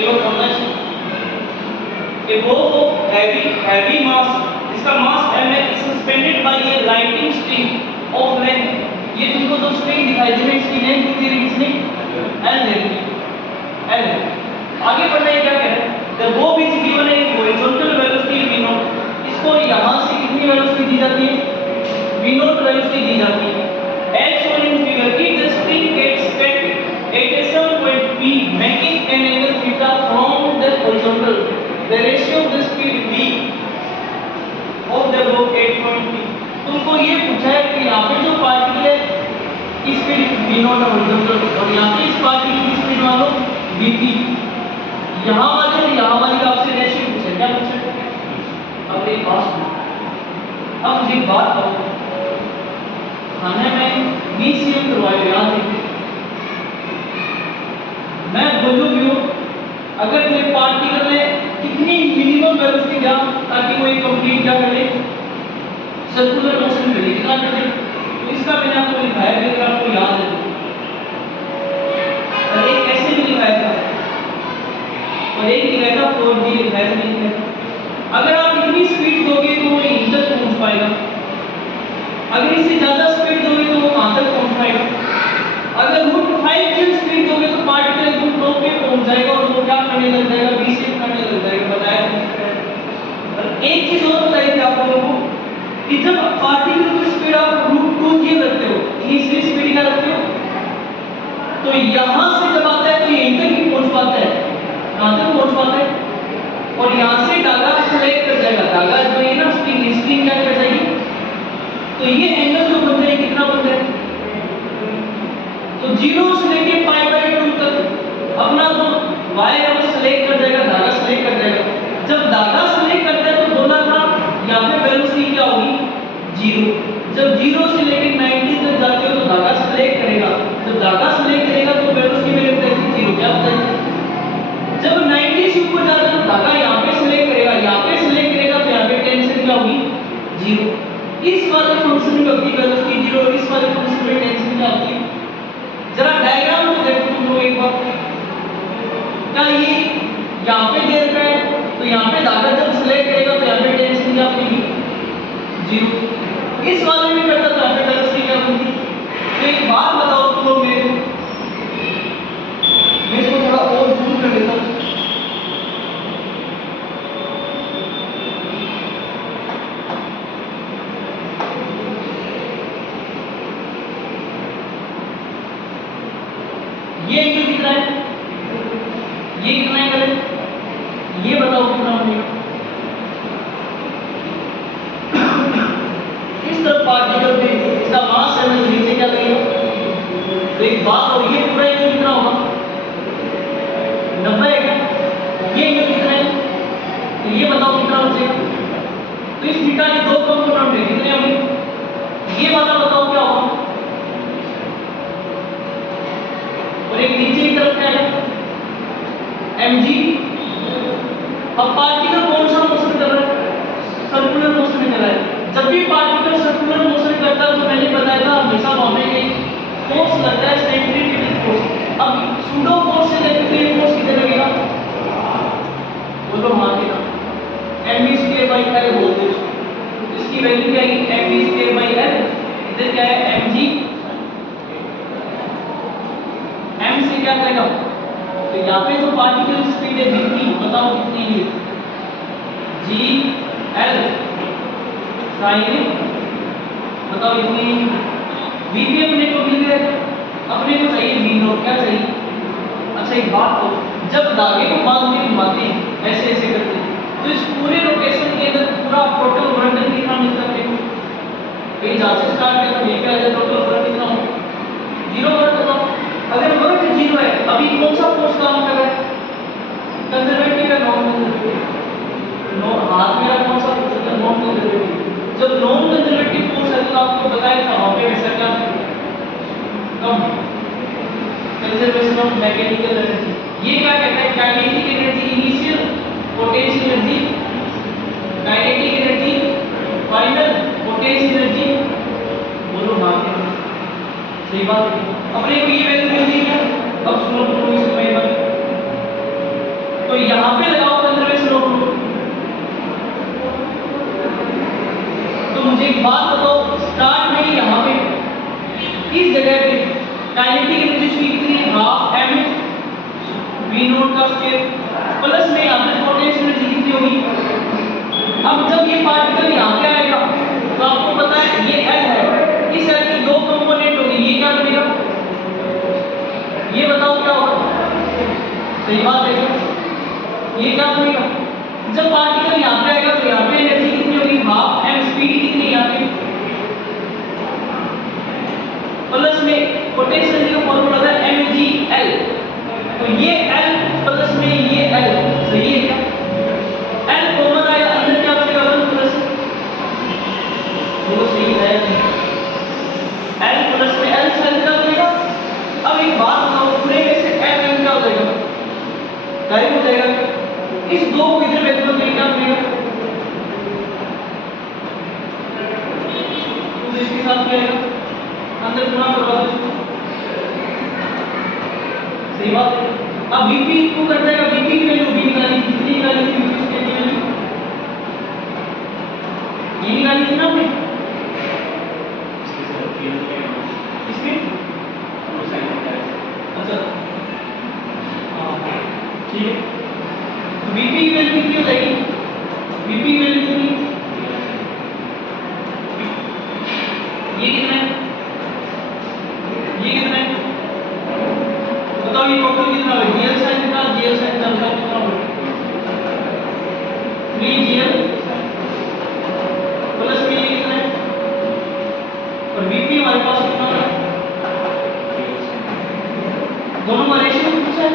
केवल समझना चाहिए। ए बॉल ऑफ हैवी मास, इसका मास m है, is suspended bye A lighting string of length. ये तुमको जो स्ट्रिंग दिखाई दे रही है इसकी लेंथ कितनी है, किसने l दे दी, l। आगे बढ़ना है, क्या कह रहा है, the Bob is given A horizontal velocity v not, इसको यहां से कितनी वेलोसिटी दी जाती है, v नॉट वेलोसिटी दी जाती है। as shown in figure, if the spring gets set at a some point p making an angle theta from the horizontal, the ratio of the speed v of the block at point p। तुमको ये पूछा है कि यहाँ पे जो particle है की स्पीड v नॉट है हॉरिजॉन्टल, और यहाँ पे इस पार्टिकल की स्पीड मान लो vp। यहाँ वाले और यहाँ वाली का आपसे रेशियो पूछा है, क्या पूछा है। अब एक बात सुनो, अब मुझे एक बात बताओ, खाने में BCM करवाए याद है, मैं बोलूँ क्यों, अगर कोई पार्टिकल ने कितनी मिनिमम वेलोसिटी दिया ताकि वो एक कंप्लीट क्या कर ले, सर्कुलर मोशन कर ले, कितना कर ले, तो इसका मैंने आपको लिखा है, अगर आपको याद है, और एक ऐसे भी लिखाया था और एक लिखा था 4G लिखाया था। अगर आप इतनी स्पीड दोगे तो वो यहीं तक पहुंच पाएगा, अगर इससे ज्यादा स्पीड दोगे तो वो कहां तक पहुंच पाएगा। अगर √5 स्पीड दोगे तो पार्टिकल एकदम टॉप पे पहुंच जाएगा और वो क्या करने लग जाएगा, BCM करने लग जाएगा, बताया था। और एक चीज और बताई थी आप लोगों को कि जब पार्टिकल की स्पीड आप √2g रखते हो, इनिशियल स्पीड क्या रखते हो, तो यहां से जब आता है तो यहीं तक ही पहुंच पाता है, कहां तक पहुंच पाता है, और यहां से धागा सेलेक्ट कर जाएगा, धागा जो है ना स्ट्रिंग क्या कर जाएगी, तो ये एंगल जो बन रहा है कितना बन रहा है, तो 0 से लेके π/2 तक अपना जो y है वो सेलेक्ट कर जाएगा, धागा सेलेक्ट कर जाएगा। जब धागा सेलेक्ट करता है तो बोला था यहाँ पे वेलोसिटी क्या होगी, 0। जब 0 से लेके 90 तक जाते हो तो धागा सेलेक्ट करेगा, जब धागा सेलेक्ट करेगा तो वेलोसिटी मेरे बताएगी 0, क्या बताएगी। जब 90 से ऊपर जाता है तो धागा यहाँ पे सेलेक्ट करेगा, यहाँ पे सेलेक्ट करेगा तो यहाँ पे टेंशन क्या होगी, 0। इस वाले फंक्शन में होती है वेलोसिटी 0, इस वाले फंक्शन में टेंशन क्या होती है। जरा डायग्राम को देखो तुम लोग एक बार, क्या ये यहाँ पे दे रखा है, तो यहाँ पे धागा जब सेलेक्ट करेगा तो यहाँ पे टेंशन क्या होगी, 0। इस वाले में करता तो यहाँ पे वेलोसिटी क्या होगी। तो एक बात बताओ तुम लोग मेरे को, मैं इसको थोड़ा और जूम कर देता हूँ। ये एंगल कितना है, ये कितना एंगल है, ये बताओ कितना होगा। इस तरफ पार्टिकल पे इसका मास है, मैं नीचे क्या लगेगा, तो एक बात और, ये पूरा एंगल कितना होगा, 90 है क्या, ये एंगल कितना है, तो ये बताओ कितना बचेगा। तो इस थीटा के दो कंपोनेंट है, कितने होंगे, ये वाला बताओ क्या होगा, और एक नीचे की तरफ क्या है, mg। अब पार्टिकल कौन सा मोशन कर रहा है, सर्कुलर मोशन कर रहा है। जब भी पार्टिकल सर्कुलर मोशन करता है तो मैंने बताया था हमेशा वहां पे एक फोर्स लगता है, सेंट्रीफ्यूगल फोर्स। अब सूडो फोर्स से लेकर फोर्स कितने लगेगा, वो तो मान के ना mv²/L बोलते हैं, इसकी वैल्यू क्या है, mv²/L, इधर क्या है mg, m से क्या करेगा, तो यहाँ पे जो पार्टिकल स्पीड है vp, बताओ कितनी है, gl sin, बताओ इतनी vp अपने को मिल गया, अपने को चाहिए v नॉट, क्या चाहिए। अच्छा एक बात हो, जब धागे को बांध के घुमाते हैं ऐसे ऐसे करते हैं तो इस पूरे रोटेशन के अंदर पूरा टोटल वर्क कितना मिलता है, कहीं जहाँ से स्टार्ट किया तो यहीं पे आ जाए, टोटल वर्क कितना हो, 0 वर्क होगा। अगर वर्क 0 है, अभी कौन सा फोर्स काम कर रहा है, कंजर्वेटिव या नॉन कंजर्वेटिव, हाथ मेरा कौन सा फोर्स है, नॉन कंजर्वेटिव। जब नॉन कंजर्वेटिव फोर्स है तो आपको बताया था वहां पे वैसा क्या कम, कंजर्वेशन ऑफ मैकेनिकल एनर्जी। ये क्या कहता है, kinetic energy initial, potential energy, kinetic energy, final potential energy, बोलो मानते हैं, सही बात है। अपने को ये वैल्यू मिल गई क्या, अब सुनो तो इसको मैं सही बात है क्या? ये क्या बनेगा? जब पार्टिकल यहाँ पे आएगा तो यहाँ पे एनर्जी कितनी होगी? हाफ एम स्पीड कितनी है यहाँ पे? प्लस में पोटेंशियल का फॉर्मूला था mgl, तो ये l प्लस में ये l सही है क्या? l कॉमन आया, अंदर क्या बचेगा? 1 प्लस, वो सही है l प्लस में l सेल का बनेगा। अब एक बात बताओ, पूरे में से m m क्या हो जाएगा? गायब हो जाएगा। इस दो को इधर भेज दो तो ये क्या बनेगा? तो इसके साथ क्या आएगा? अंदर गुणा करवा दो इसको, सही बात है। अब Vp को कर देगा, Vp की वैल्यू भी निकाली, कितनी निकाली थी Vp उसके लिए वैल्यू? ये निकाली थी ना आपने इसमें? अच्छा हाँ ठीक है, तो Vp की वैल्यू कितनी हो जाएगी? Vp की वैल्यू कितनी? ये कितना है? ये कितना है? बताओ ये टोटल कितना है? GL sin का GL sin का बताओ कितना होगा? 3GL प्लस में ये कितना है? और Vp हमारे पास कितना है? दोनों का रेशियो पूछा है,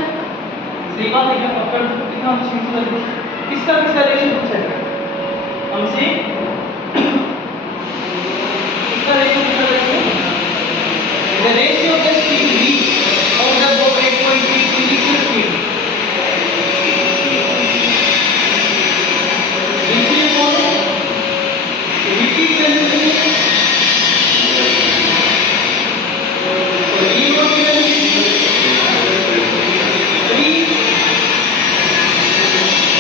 सही बात है क्या? पकड़ कितना सिंपल है, किसका किसका रेशियो पूछा है हमसे? किसका रेशियो पूछा है? The ratio of the speed v of the boat at point p to equal speed. इसलिए बोलो Vp की वैल्यू कितनी है? और V0 की वैल्यू कितनी है? 3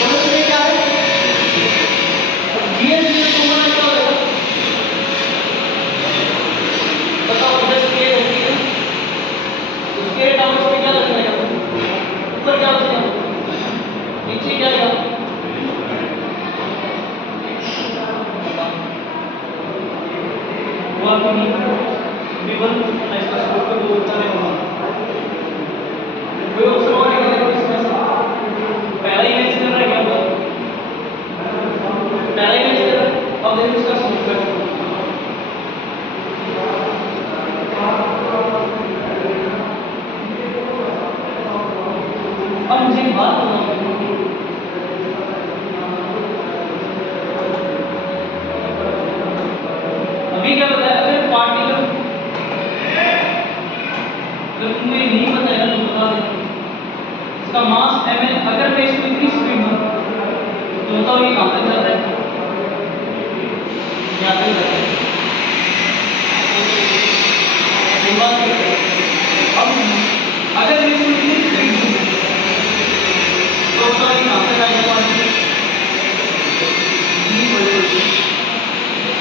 और उसमें क्या है? GL को माना क्या होगा? बताओ, 10 के होती है उसके टाउन पे क्या लगेगा? ऊपर क्या बचेगा? नीचे क्या आएगा? वो आपको विवन ऐसा स्कोप पे दो उत्तर है वहां। कोई ऑप्शन और है क्या? इसमें से पहला ही मैच कर रहा है क्या? पहला ही मैच कर रहा है। अब देखो इसका स्कोप अब मुझे एक बात बताओ, अभी क्या बताया? अगर पार्टिकल, अगर तुम्हें नहीं बताया तो बता देना, इसका मास ml, अगर मैं इसको इतनी स्पीड दूं तो बताओ ये कहां तक जाता है? यहाँ तक जाता है, सही बात है। अब अगर मैं इसको इतनी स्पीड दूं तो बताओ ये कहां तक आएगा? पार्टिकल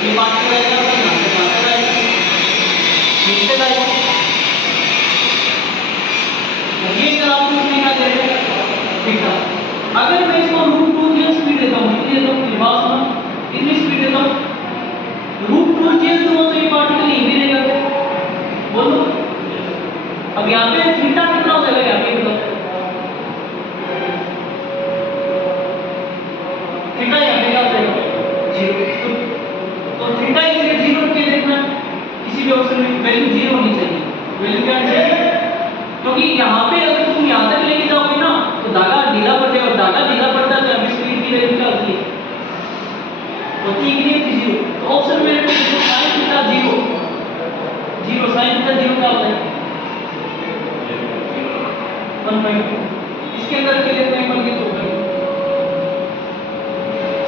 ये पार्टिकल आएगा तो यहाँ तक आता आएगा, नीचे आएगा। ये अगर आपको इसमें क्या करेगा? थीटा। अगर मैं इसको √2 स्पीड देता हूँ, कितनी देता हूँ? बात सुनो, कितनी स्पीड देता हूँ? √2 दूंगा तो ये पार्टिकल यहीं भी रहेगा, बोलो। अब यहाँ पे थीटा कितना हो जाएगा? यहाँ पे बताओ, थीटा यहाँ पे क्या हो जाएगा? 0। तो थीटा इसे 0 के देखना, किसी भी ऑप्शन में वैल्यू 0 होनी चाहिए। वैल्यू क्या चाहिए? क्योंकि यहाँ पे अगर तुम यहाँ तक लेके जाओगे ना तो धागा ढीला पड़ जाएगा, और धागा ढीला पड़ता है तो स्पीड की वैल्यू क्या होती है? होती है कि नहीं? 0। तो ऑप्शन में sin थीटा 0, 0 sin थीटा 0 क्या होता है? 1/2। इसके अंदर के लिए नहीं बन के तो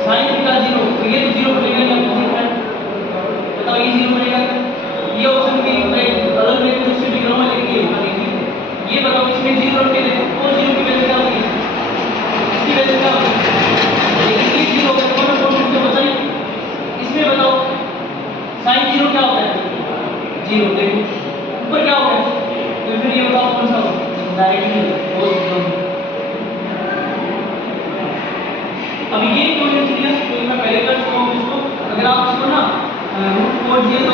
sin थीटा 0, तो ये तो 0 बनेगा या नहीं? बताओ ये 0 बनेगा? ये ऑप्शन की अदर में कुछ भी ग्राम है लेकिन ये होगा नहीं। ये बताओ इसमें 0 रख के देखो, तो 0 की वैल्यू क्या होगी? इसकी वैल्यू क्या होगी? लेकिन ये 0 का कौन कौन से बताइए? इसमें बताओ sin 0 क्या होता है? 0। देखो ऊपर क्या होगा? तो फिर ये बताओ कौन सा होगा? Directly positive. अब ये क्वेश्चन क्लियर, तो मैं पहले कर चुका हूं इसको। अगर आप इसको ना √4 GL